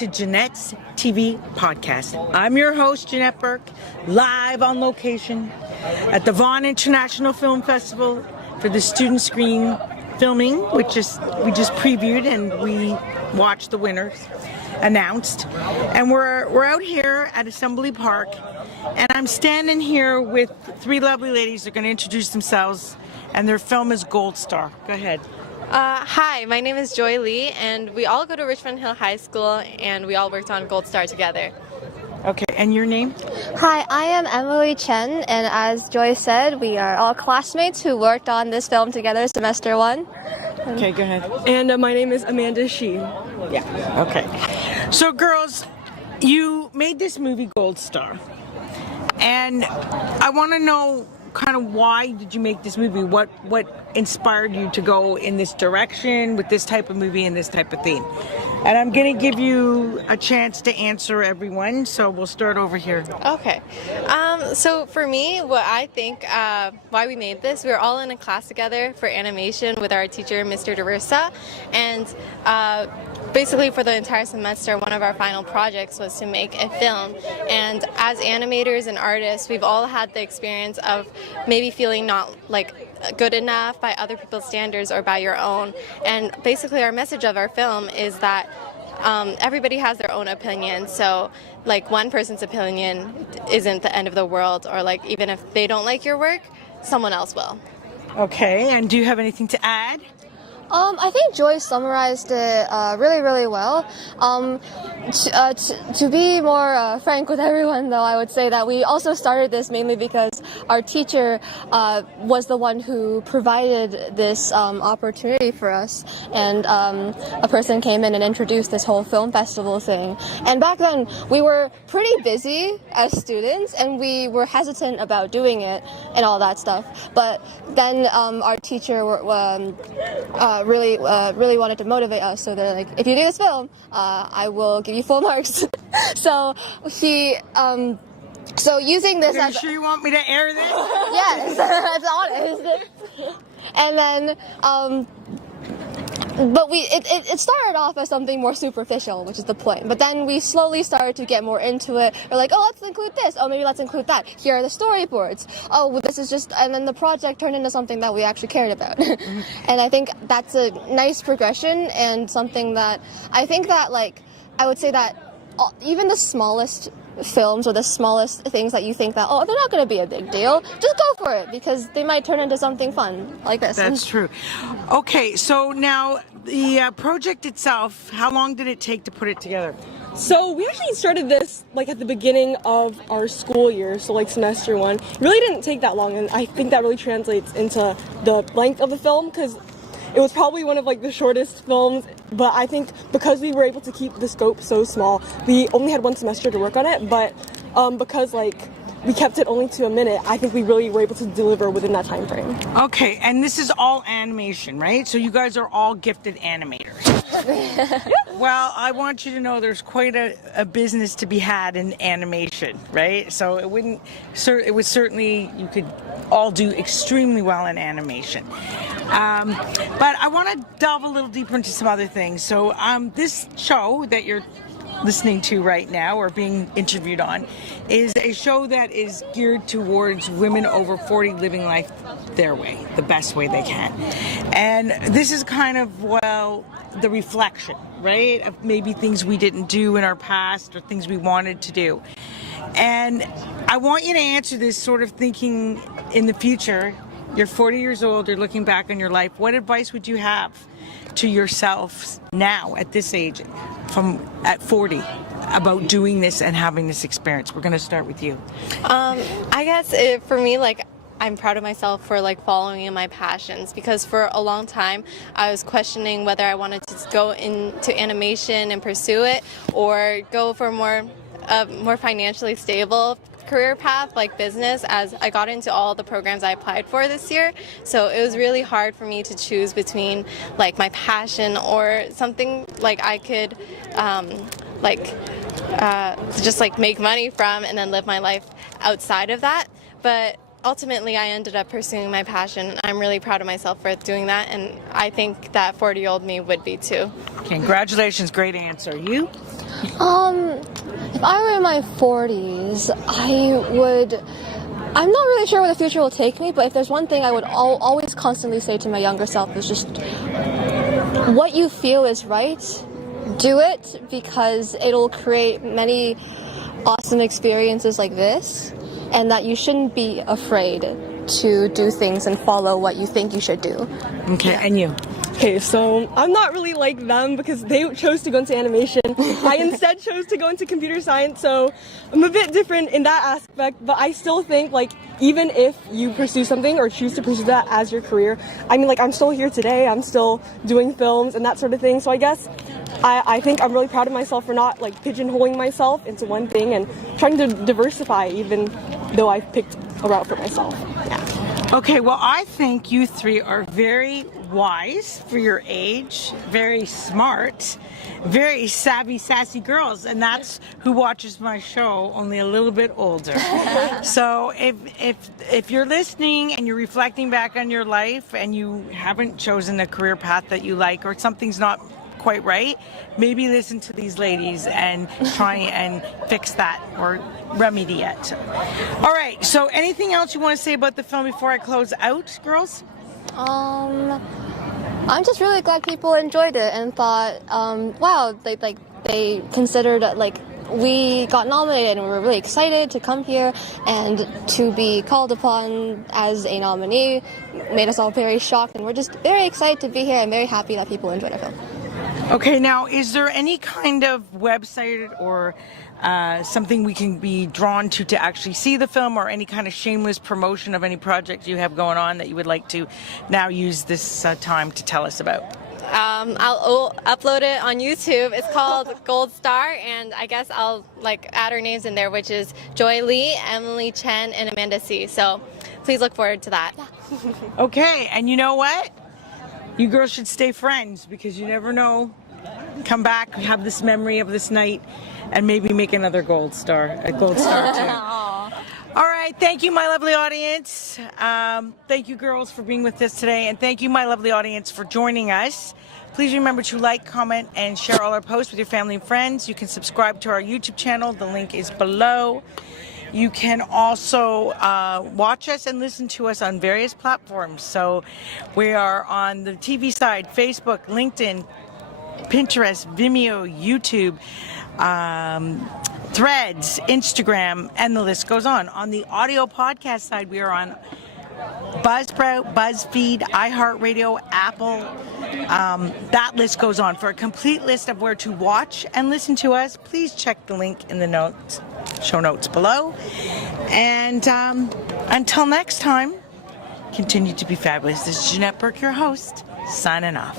to Janette's TV podcast. I'm your host, Janette Burke, live on location at the Vaughan International Film Festival for the student screen filming, which we just previewed and we watched the winners announced. And we're out here at Assembly Park, and I'm standing here with three lovely ladies. They're going to introduce themselves, and their film is Gold Star. Go ahead. Hi, my name is Joy Lee, and we all go to Richmond Hill High School, and we all worked on Gold Star together. Okay, and your name? Hi, I am Emily Chen, and as Joy said, we are all classmates who worked on this film together semester one. Okay, go ahead. And my name is Amanda Sheen. Yeah, okay. So girls, you made this movie Gold Star, and I want to know kind of why did you make this movie? What inspired you to go in this direction with this type of movie and this type of theme? And I'm going to give you a chance to answer everyone, so we'll start over here. Okay. So for me, what I think why we made this, we were all in a class together for animation with our teacher, Mr. DeRussa, and basically for the entire semester, one of our final projects was to make a film. And as animators and artists, we've all had the experience of maybe feeling not like good enough by other people's standards or by your own. And basically our message of our film is that everybody has their own opinion, so like one person's opinion isn't the end of the world, or like even if they don't like your work, someone else will. Okay, and do you have anything to add? I think Joy summarized it really, really well. To be more frank with everyone, though, I would say that we also started this mainly because our teacher was the one who provided this opportunity for us, and a person came in and introduced this whole film festival thing. And back then, we were pretty busy as students, and we were hesitant about doing it and all that stuff. But then our teacher really wanted to motivate us, so they're like, if you do this film, I will give you full marks. So he so using this Are you sure you want me to air this? Yes, that's honest. And then but it started off as something more superficial, which is the point. But then we slowly started to get more into it. We're like, oh, let's include this. Oh, maybe let's include that. Here are the storyboards. Oh, well, this is just... And then the project turned into something that we actually cared about. And I think that's a nice progression, and something that... I think that, like, I would say that even the smallest films or the smallest things that you think that, oh, they're not going to be a big deal, just go for it, because they might turn into something fun like this. That's true. Okay, so now the project itself, how long did it take to put it together? So we actually started this like at the beginning of our school year, so like semester one. It really didn't take that long, and I think that really translates into the length of the film, because it was probably one of like the shortest films, but I think because we were able to keep the scope so small, we only had one semester to work on it, but because like we kept it only to a minute, I think we really were able to deliver within that time frame. Okay, and this is all animation, right? So you guys are all gifted animators. Well, I want you to know there's quite a business to be had in animation, right? So it would certainly, you could all do extremely well in animation. But I want to delve a little deeper into some other things. So this show that you're listening to right now or being interviewed on is a show that is geared towards women over 40 living life their way, the best way they can. And this is kind of, well, the reflection, right, of maybe things we didn't do in our past or things we wanted to do. And I want you to answer this sort of thinking in the future. You're 40 years old, you're looking back on your life. What advice would you have to yourself now at this age, at 40, about doing this and having this experience? We're going to start with you. I guess for me, like, I'm proud of myself for like following in my passions, because for a long time I was questioning whether I wanted to go into animation and pursue it, or go for more financially stable career path like business, as I got into all the programs I applied for this year. So it was really hard for me to choose between like my passion or something like I could just like make money from and then live my life outside of that. But ultimately I ended up pursuing my passion. I'm really proud of myself for doing that, and I think that 40-year-old me would be too. Congratulations, great answer. You? If I were in my 40s, I'm not really sure where the future will take me, but if there's one thing I would always constantly say to my younger self is just what you feel is right, do it, because it'll create many awesome experiences like this, and that you shouldn't be afraid to do things and follow what you think you should do. Okay, and you? Okay, so I'm not really like them because they chose to go into animation. I instead chose to go into computer science, so I'm a bit different in that aspect, but I still think, like, even if you pursue something or choose to pursue that as your career, I mean, like, I'm still here today, I'm still doing films and that sort of thing, so I guess I think I'm really proud of myself for not, like, pigeonholing myself into one thing and trying to diversify, even though I've picked a route for myself. Yeah. Okay, well, I think you three are very wise for your age, very smart, very savvy, sassy girls, and that's who watches my show, only a little bit older. So if you're listening and you're reflecting back on your life and you haven't chosen a career path that you like, or something's not quite right, maybe listen to these ladies and try and fix that or remedy it. All right, so anything else you want to say about the film before I close out, girls? I'm just really glad people enjoyed it and thought, wow, they considered, like, we got nominated and we were really excited to come here, and to be called upon as a nominee made us all very shocked, and we're just very excited to be here and very happy that people enjoyed our film. Okay, now, is there any kind of website or something we can be drawn to actually see the film, or any kind of shameless promotion of any project you have going on that you would like to now use this time to tell us about? I'll upload it on YouTube. It's called Gold Star, and I guess I'll, like, add our names in there, which is Joy Lee, Emily Chen, and Amanda C. So please look forward to that. Okay, and you know what? You girls should stay friends, because you never know. Come back, have this memory of this night, and maybe make another gold star too. All right, thank you, my lovely audience. Thank you, girls, for being with us today, and thank you, my lovely audience, for joining us. Please remember to like, comment, and share all our posts with your family and friends. You can subscribe to our YouTube channel. The link is below. You can also watch us and listen to us on various platforms. So we are on the TV side, Facebook, LinkedIn, Pinterest, Vimeo, YouTube, Threads, Instagram, and the list goes on. On the audio podcast side, we are on Buzzsprout, BuzzFeed, iHeartRadio, Apple. That list goes on. For a complete list of where to watch and listen to us, please check the link in the show notes below. And until next time, continue to be fabulous. This is Janette Burke, your host, signing off.